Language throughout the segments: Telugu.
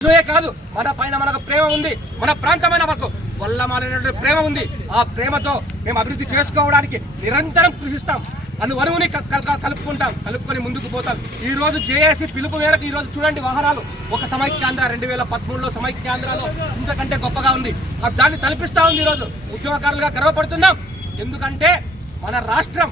కాదు, మన పైన మనకు ప్రేమ ఉంది, మన ప్రాంతమైన మనకు వల్లమాలైనటువంటి ప్రేమ ఉంది. ఆ ప్రేమతో మేము అభివృద్ధి చేసుకోవడానికి నిరంతరం కృషిస్తాం. అనువుని కలుపుకొని ముందుకు పోతాం. ఈ రోజు జేఏసీ పిలుపు మేరకు ఈ రోజు చూడండి వాహనాలు ఒక సమైక్యాంధ్ర 2013లో సమైక్యాంధ్రలో ఇంతకంటే గొప్పగా ఉంది. దాన్ని తలపిస్తా ఉంది. ఈరోజు ఉద్యమకారులుగా గర్వపడుతున్నాం. ఎందుకంటే మన రాష్ట్రం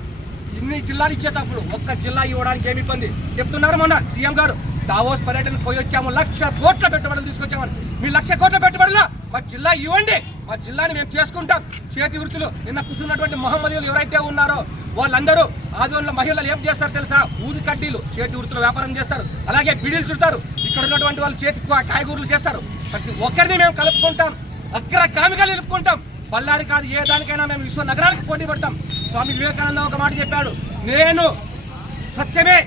ఇన్ని జిల్లాలు ఇచ్చేటప్పుడు ఒక్క జిల్లా ఇవ్వడానికి ఏమి ఇబ్బంది చెప్తున్నారు. మొన్న సీఎం గారు దావోస్ పర్యటనకు పోయి వచ్చాము, 1,00,000 కోట్ల పెట్టుబడులు తీసుకొచ్చామని. మీ 1,00,000 కోట్ల పెట్టుబడులు మా జిల్లా ఇవ్వండి, మా జిల్లాని మేము చేసుకుంటాం. చేతి వృత్తులు నిన్న కూర్చున్నటువంటి మహమ్మదీయులు ఎవరైతే ఉన్నారో వాళ్ళందరూ ఆదోళన మహిళలు ఏం చేస్తారు తెలుసా? ఊది కడ్డీలు చేతి వృత్తులు వ్యాపారం చేస్తారు, అలాగే బీడీలు చుడతారు. ఇక్కడ ఉన్నటువంటి వాళ్ళు చేతి కాయగూరలు చేస్తారు. ప్రతి ఒక్కరిని మేము కలుపుకుంటాం, అగ్రగామిగా నిలుపుకుంటాం. బళ్ళారి కాదు, ఏ దానికైనా మేము విశ్వ నగరాలకు పోటీ పడతాం. స్వామి వివేకానంద ఒక మాట చెప్పాడు, నేను సత్యమే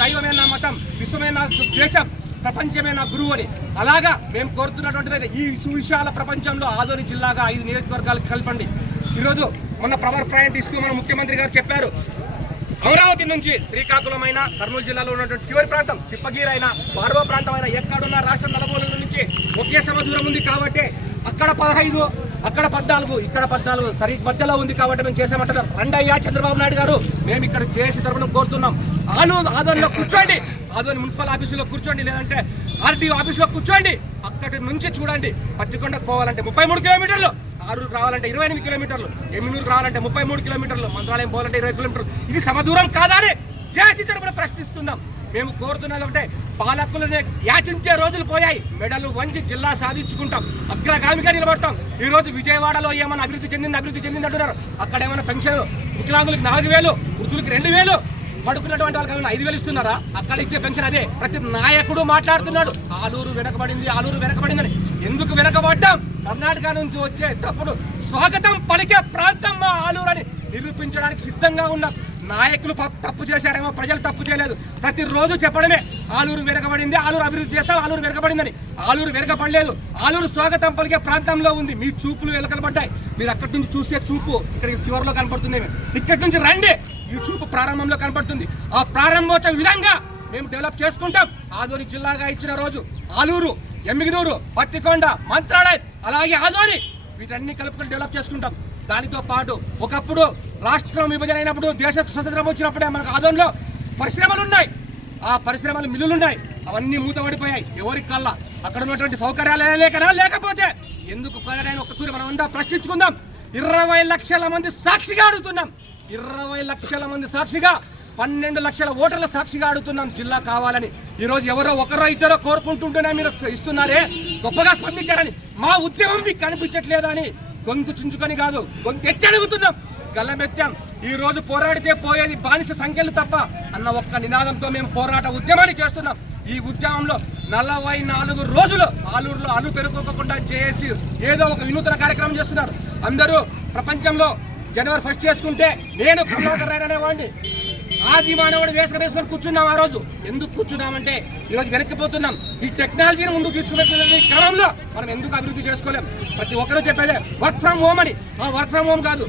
దైవమే నా మతం, విశ్వమే నా దేశం, ప్రపంచమే నా గురువు అని. అలాగా మేము కోరుతున్నటువంటిది ఈ సువిశాల ప్రపంచంలో ఆదోని జిల్లాగా 5 నియోజకవర్గాలకు కలపండి. ఈరోజు మొన్న పవర్ పాయింట్ ఇస్తూ మన ముఖ్యమంత్రి గారు చెప్పారు, అమరావతి నుంచి శ్రీకాకుళమైన కర్నూలు జిల్లాలో ఉన్నటువంటి చివరి ప్రాంతం చిప్పగిరి అయినా బార్వా ప్రాంతం అయినా ఎక్కడున్న రాష్ట్ర నలుమూలల నుంచి ఒకే సమ దూరం ఉంది కాబట్టి అక్కడ 15, అక్కడ 14, ఇక్కడ 14 సరి మధ్యలో ఉంది కాబట్టి మేము చేసామంటున్నాం. రండయ్య చంద్రబాబు నాయుడు గారు, మేము ఇక్కడ జేఏసీ తరఫున కోరుతున్నాం. ఆదోనిలో కూర్చోండి, ఆదోని మున్సిపల్ ఆఫీసులో కూర్చోండి, లేదంటే ఆర్డీఓ ఆఫీసులో కూర్చోండి. అక్కడి నుంచి చూడండి, పత్తికొండకు పోవాలంటే 33 కిలోమీటర్లు, ఆరూరు రావాలంటే 28 కిలోమీటర్లు, ఎమ్మినూరు రావాలంటే 33 కిలోమీటర్లు, మంత్రాలయం పోవాలంటే 20 కిలోమీటర్లు. ఇది సమదూరం కాదా అని జేఏసీ తరఫున ప్రశ్నిస్తున్నాం. మేము కోరుతున్నది ఒకటే, పాలకులను యాచించే రోజులు పోయాయి. మెడలు వంచి జిల్లా సాధించుకుంటాం, అగ్రగామిగా నిలబడతాం. ఈ రోజు విజయవాడలో ఏమైనా అభివృద్ధి చెందింది అంటున్నారు. అక్కడ ఏమైనా పెన్షన్లు వికలాంగులకు 4,000, వృద్ధులకు 2,000, పడుకున్నటువంటి వాళ్ళకి 5,000 ఇస్తున్నారా? అక్కడ ఇచ్చే పెన్షన్ అదే. ప్రతి నాయకుడు మాట్లాడుతున్నాడు, ఆలూరు వెనకబడిందని. ఎందుకు వెనకబడ్డాం? కర్ణాటక నుంచి వచ్చే తప్పుడు స్వాగతం పలికే ప్రాంతం మా ఆలూరు అని నిరూపించడానికి సిద్ధంగా ఉన్నాం. నాయకులు తప్పు చేశారేమో, ప్రజలు తప్పు చేయలేదు. ప్రతిరోజు చెప్పడమే ఆలూరు వెనకబడింది, ఆలూరు అభివృద్ధి చేస్తాం, ఆలూరు వెనకబడిందని. ఆలూరు వెనకబడలేదు, ఆలూరు స్వాగతం పలికే ప్రాంతంలో ఉంది. మీ చూపులు వెనకబడ్డాయి. మీరు అక్కడి నుంచి చూస్తే చూపు ఇక్కడ చివరిలో కనపడుతుంది. ఇక్కడి నుంచి రండి, ఈ చూపు ప్రారంభంలో కనపడుతుంది. ఆ ప్రారంభోత్సవ విధంగా మేము డెవలప్ చేసుకుంటాం. ఆదోని జిల్లాగా ఇచ్చిన రోజు ఆలూరు, ఎమ్మిగినూరు, పత్తికొండ, మంత్రాలయం, అలాగే ఆదోని వీటన్ని కలుపుకొని డెవలప్ చేసుకుంటాం. దానితో పాటు ఒకప్పుడు రాష్ట్రం విభజన అయినప్పుడు, దేశ స్వతంత్రం వచ్చినప్పుడే మనకు ఆదోనిలో పరిశ్రమలు ఉన్నాయి. ఆ పరిశ్రమలు మిల్లులు ఉన్నాయి, అవన్నీ మూతపడిపోయాయి. ఎవరికి కల్లా అక్కడ ఉన్నటువంటి సౌకర్యాలు లేకపోతే ఎందుకు కొనడానికి ఒక తూరి మనం అంతా ప్రశ్నించుకుందాం. 20 లక్షల మంది సాక్షిగా అడుగుతున్నాం, 20 లక్షల మంది సాక్షిగా, 12 లక్షల ఓటర్ల సాక్షిగా అడుగుతున్నాం జిల్లా కావాలని. ఈరోజు ఎవరో ఒకరో ఇద్దరో కోరుకుంటుంటేనే మీరు ఇస్తున్నారే, గొప్పగా స్పందించారని. మా ఉద్యమం మీకు కనిపించట్లేదా అని గొంతు చుంచుకొని కాదు, గొంతు ఎత్తి అడుగుతున్నాం, గల్లమెత్తాం. ఈ రోజు పోరాడితే పోయేది బానిస సంఖ్యలు తప్ప అన్న ఒక్క నినాదంతో మేము పోరాట ఉద్యమాన్ని చేస్తున్నాం. ఈ ఉద్యమంలో 44 రోజులు ఆలూరులో అలు పెరుగుకోకుండా చేసి ఏదో ఒక వినూతన కార్యక్రమం చేస్తున్నారు. అందరూ ప్రపంచంలో జనవరి 1 చేసుకుంటే నేను కమలాకర్ రాయ్ అనేవాడిని ఆది మానవుడు వేసుకొని కూర్చున్నాం. ఆ రోజు ఎందుకు కూర్చున్నామంటే ఈరోజు వెనక్కిపోతున్నాం. ఈ టెక్నాలజీని ముందుకు తీసుకువెళ్తున్న క్రమంలో మనం ఎందుకు అభివృద్ధి చేసుకోలేం? ప్రతి ఒక్కరూ చెప్పేదే వర్క్ ఫ్రమ్ హోమ్ అని. ఆ వర్క్ ఫ్రమ్ హోమ్ కాదు,